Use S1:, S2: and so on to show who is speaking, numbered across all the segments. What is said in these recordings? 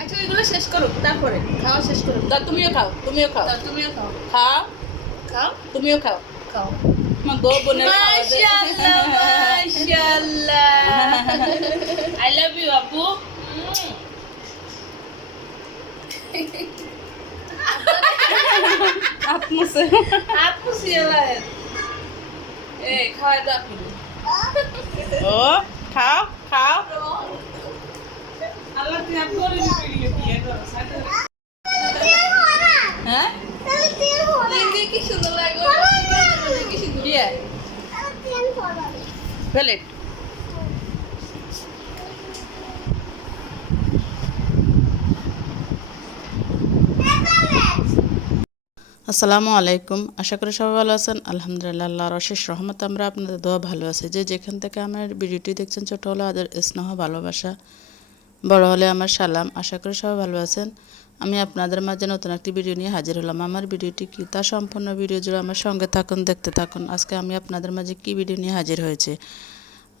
S1: আচ্ছা এগুলো শেষ করো তারপরে খাওয়া শেষ করো।
S2: তা তুমিও খাও তুমিও খাও।
S1: তুমিও খাও।
S2: খাও?
S1: খাও?
S2: তুমিও খাও।
S1: খাও।
S2: গো বোনের দে।
S1: আই লাভ ইউ আপু। খাওয়া দাও
S2: ও খাও খাও।
S1: আল্লাহ তুমি আপু করে ভিডিও দিয়ে করো সাথে
S2: আসসালামু আলাইকুম। আশা করি সবাই ভালো আছেন। আলহামদুলিল্লাহ, আল্লাহর অশেষ রহমত আমরা আপনাদের দোয়া ভালো আছে। যে যেখান থেকে আমার ভিডিওটি দেখছেন ছোট হলো, আদের, স্নেহ, ভালোবাসা বড় হলে আমার সালাম। আশা করি সবাই ভালো আছেন। আমি আপনাদের মাঝে নতুন একটি ভিডিও নিয়ে হাজির হলাম। আমার ভিডিওটি কি তা সম্পূর্ণ ভিডিও জুড়ে আমার সঙ্গে থাকুন, দেখতে থাকুন। আজকে আমি আপনাদের মাঝে কি ভিডিও নিয়ে হাজির হয়েছে?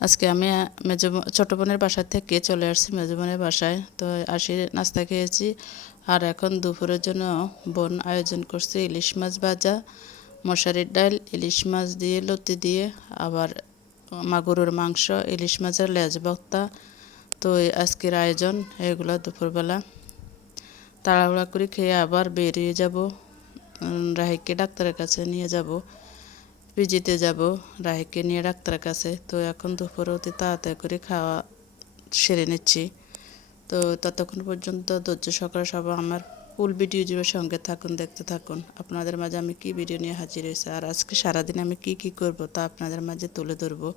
S2: আজকে আমি মেজ ছোটো বোনের বাসা থেকে চলে আসছি মেজ বোনের বাসায়। তো আসি, নাস্তা খেয়েছি। আর এখন দুপুরের জন্য বোন আয়োজন করছে ইলিশ মাছ ভাজা, মশারির ডাল, ইলিশ মাছ দিয়ে, লতি দিয়ে, আবার মাগুরের মাংস, ইলিশ মাছের লেজ ভর্তা তো আজকের আয়োজন, এগুলো দুপুরবেলা। তাড়াহুড়া করে খেয়ে আবার বেরিয়ে যাব। রাহিকে ডাক্তারের কাছে নিয়ে যাব। পিজিতে যাব রাহিকে নিয়ে ডাক্তারের কাছে। তো এখন দুপুর অতি তাড়াতাড়ি করে খাওয়া সেরে নিচ্ছি। তো ততক্ষণ পর্যন্ত ধৈর্য সকাল সব আমার ফুল ভিডিও জুড়ে সঙ্গে থাকুন, দেখতে থাকুন। আপনাদের মাঝে আমি কি ভিডিও নিয়ে হাজির হয়েছি আর আজকে সারাদিন আমি কি কি করব তা আপনাদের মাঝে তুলে ধরবো।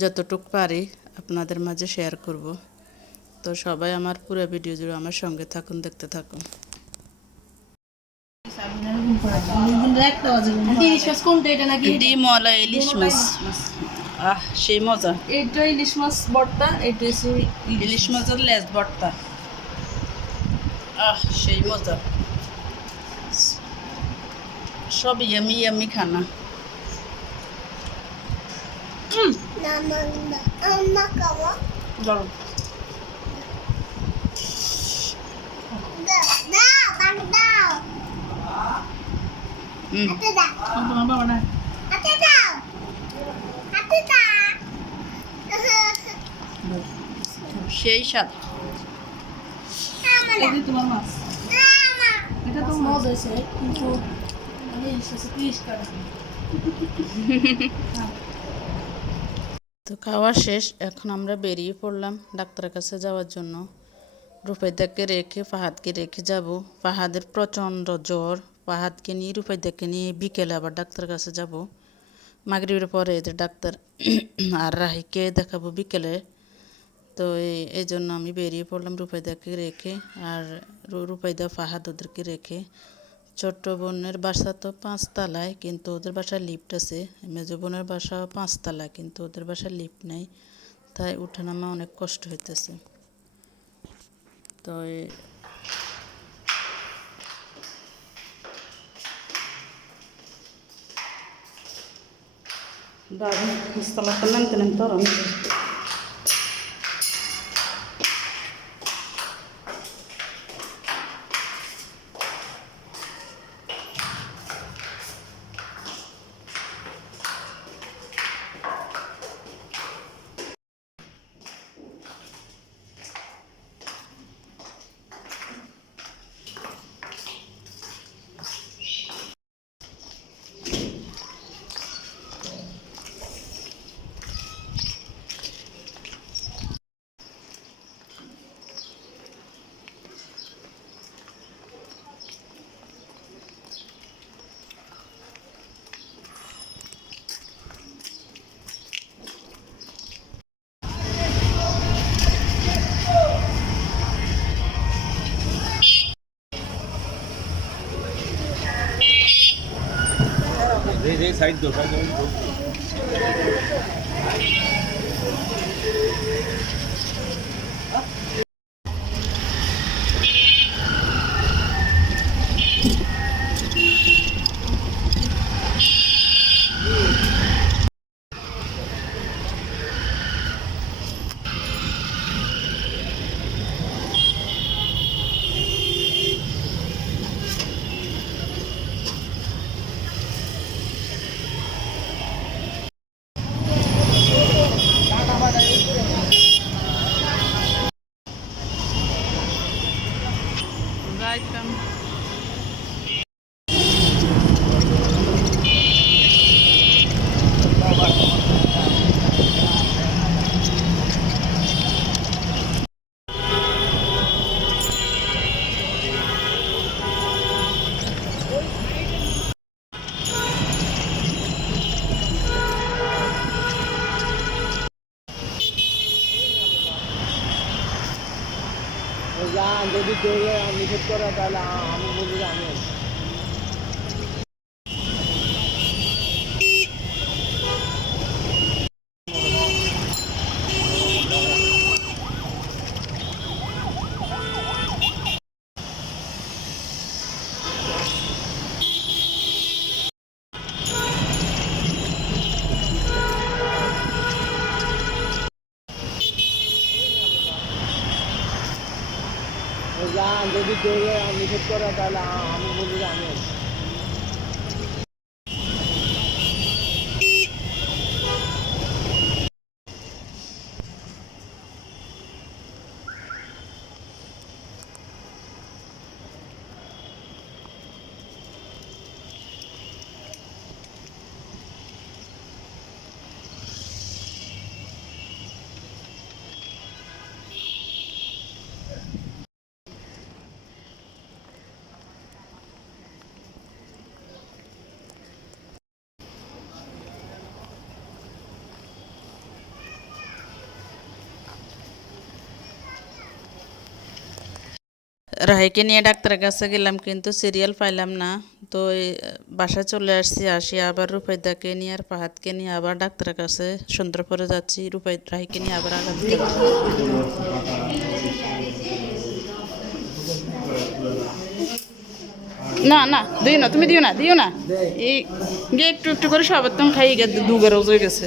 S2: যতটুক পারি আপনাদের মাঝে শেয়ার করব। তো সবাই আমার পুরো ভিডিও জুড়ে আমার সঙ্গে থাকুন দেখতে থাকুন।
S1: ইলিশ মাছ।
S2: ইলিশ আহ সেই মজা।
S1: ইলিশ মাছ হচ্ছে
S2: ইলিশ মাছের লেজ ভর্তা আহ সেই মজা। সব ইয়ামি ইয়ামি খানা।
S1: গরম
S2: হুম
S1: বাবা না
S2: সেই
S1: তোমার মাছ এটা তো মজ হয়েছে কিন্তু মানে ইলিশ মাছ তিরিশ টাকা
S2: তো খাওয়া শেষ, এখন আমরা বেরিয়ে পড়লাম ডাক্তারের কাছে যাওয়ার জন্য। রূপাইদাকে রেখে ফাহাদকে রেখে যাব। ফাহাদের প্রচণ্ড জ্বর। ফাহাদকে নিয়ে রূপাইদাকে নিয়ে বিকেলে আবার ডাক্তারের কাছে যাব। মাগরিবের পরে এদের ডাক্তার আর রাহিকে দেখাবো বিকেলে। তো এই জন্য আমি বেরিয়ে পড়লাম রূপাইদাকে রেখে আর রূপাইদা ফাহাদ ওদেরকে রেখে। ছোট্ট বোনের বাসা তো পাঁচতলায়, কিন্তু ওদের বাসায় লিফট আছে। মেজো বোনের বাসা পাঁচতলায় কিন্তু ওদের বাসায় লিফট নেই। তাই উঠানামা অনেক কষ্ট হইতেছে। তো l'entorno.
S3: दे এই যে সাইড
S2: দোষ
S3: যা যদি দৌড়ে নিষেধ করে তাহলে আমি বলি আমি যা যদি দৌড়ে নিষেধ করে তাহলে আমি বলি আমি
S2: রাহিকে নিয়ে ডাক্তারের কাছে গেলাম কিন্তু সিরিয়াল পাইলাম না। তো এই বাসায় চলে আসছি আসি আবার রূপাইদাকে নিয়ে আর পাহাতকে নিয়ে আবার ডাক্তারের কাছে। সুন্দরপুরে যাচ্ছি রূপাই রাহিকে নিয়ে আবার আগামী না না দিও না তুমি দিও না দিও না। এই গিয়ে একটু একটু করে সবার খাই গে দুগার হয়ে গেছে।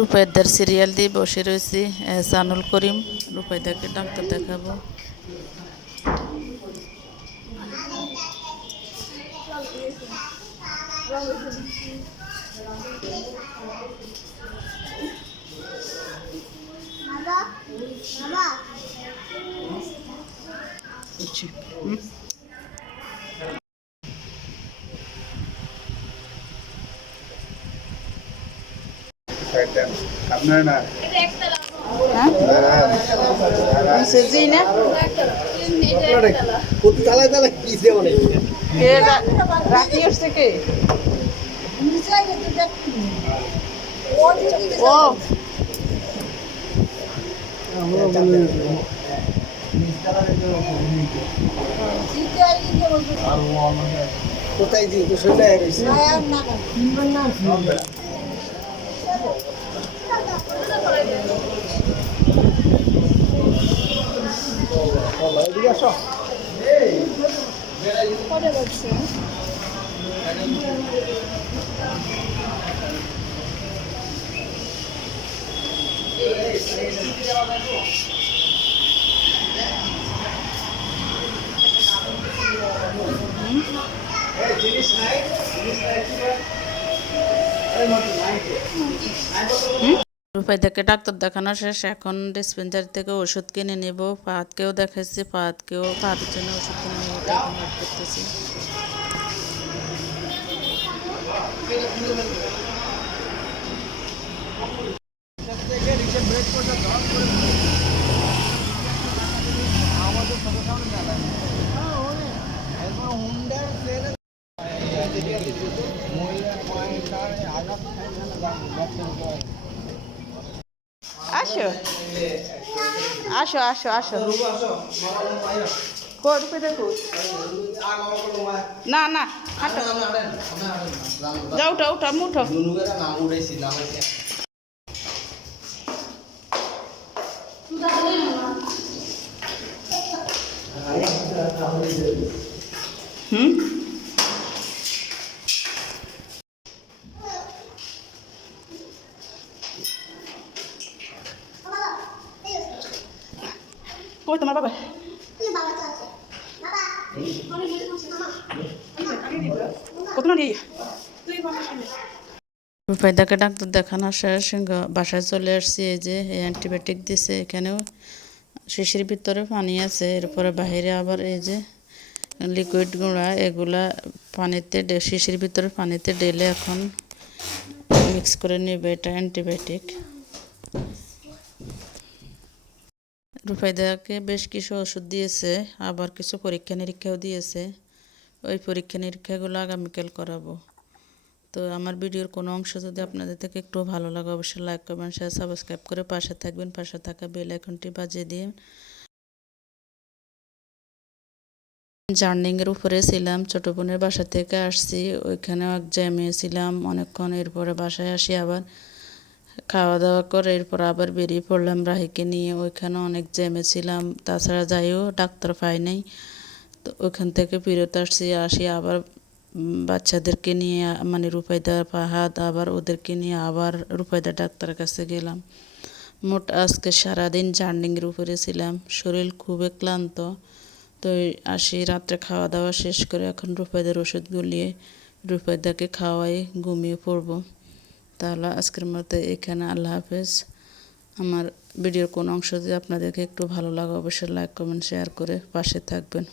S2: রূপাইদার সিরিয়াল দিয়ে বসে রয়েছি সানুল করিম। রূপাইদাকে ডাক্তার দেখাবো।
S3: আপনার না
S2: সেজি না?
S3: প্রতি তালায় তালায় কি যে অনেক
S2: কে রাখি আসছে কে ও
S3: কোথায় জি তো শুনে গেছে এদিকে আসো
S2: রূপাইদাকে ডাক্তার দেখানো শেষ এখন ডিসপেন্সারি থেকে ওষুধ কিনে নেব। পাহাতকেও দেখাচ্ছি পাহাতকেও পাহাতের জন্য ওষুধ কিনে নেব তাই এখন wait করতেছি আসো। আসো আসো আসো। কো রূপাইদা কো না না, হাঁটো। যাও, উঠো উঠো, আমি উঠো। হুম কই তোমার বাবা না ডাক্তার দেখানো শেষ বাসায় চলে আসছি, এই যে অ্যান্টিবায়োটিক দিছে, এখানেও শিশির ভিতরে পানি আছে, এরপরে বাহিরে আবার এই যে লিকুইড গুঁড়া, এগুলা পানিতে শিশির ভিতরে পানিতে ডেলে এখন মিক্স করে নেবে, এটা অ্যান্টিবায়োটিক। রূপাইদাকে বেশ কিছু ওষুধ দিয়েছে, আবার কিছু পরীক্ষা নিরীক্ষাও দিয়েছে। ওই পরীক্ষা নিরীক্ষাগুলো আগামীকাল করাবো। তো আমার ভিডিওর কোনো অংশ যদি আপনাদের থেকে একটু ভালো লাগে, অবশ্যই লাইক কমেন্ট শেয়ার সাবস্ক্রাইব করে পাশে থাকবেন। পাশে থাকা বেল আইকনটি বাজিয়ে দিয়ে জার্নিংয়ের উপরে ছিলাম, ছোট বোনের বাসা থেকে আসছি। ওইখানে এক জ্যামে ছিলাম। অনেকক্ষণ এরপরে বাসায় আসি আবার। খাওয়া দাওয়া করে এরপর আবার বেরিয়ে পড়লাম রাহিকে নিয়ে। ওইখানে অনেক জ্যামে ছিলাম। তাছাড়া যাইও, ডাক্তার পাই নাই। তো ওখান থেকে ফেরত আসছি, আসি আবার বাচ্চাদেরকে নিয়ে মানে রূপাইদা ফাহাদ আবার ওদেরকে নিয়ে আবার রূপাইদা ডাক্তারের কাছে গেলাম। মোট আজকে সারাদিন জার্নিংয়ের উপরে ছিলাম, শরীর খুবই ক্লান্ত। তো আসি রাত্রে খাওয়া দাওয়া শেষ করে এখন রূপাইদার ওষুধ গুলিয়ে রূপাইদাকে খাওয়াই ঘুমিয়ে পড়ব। তাহলে আজকের মতো এখানে, আল্লাহ হাফেজ। আমার ভিডিওর কোন অংশ যদি আপনাদেরকে একটু ভালো লাগে, অবশ্যই লাইক কমেন্ট শেয়ার করে পাশে থাকবেন।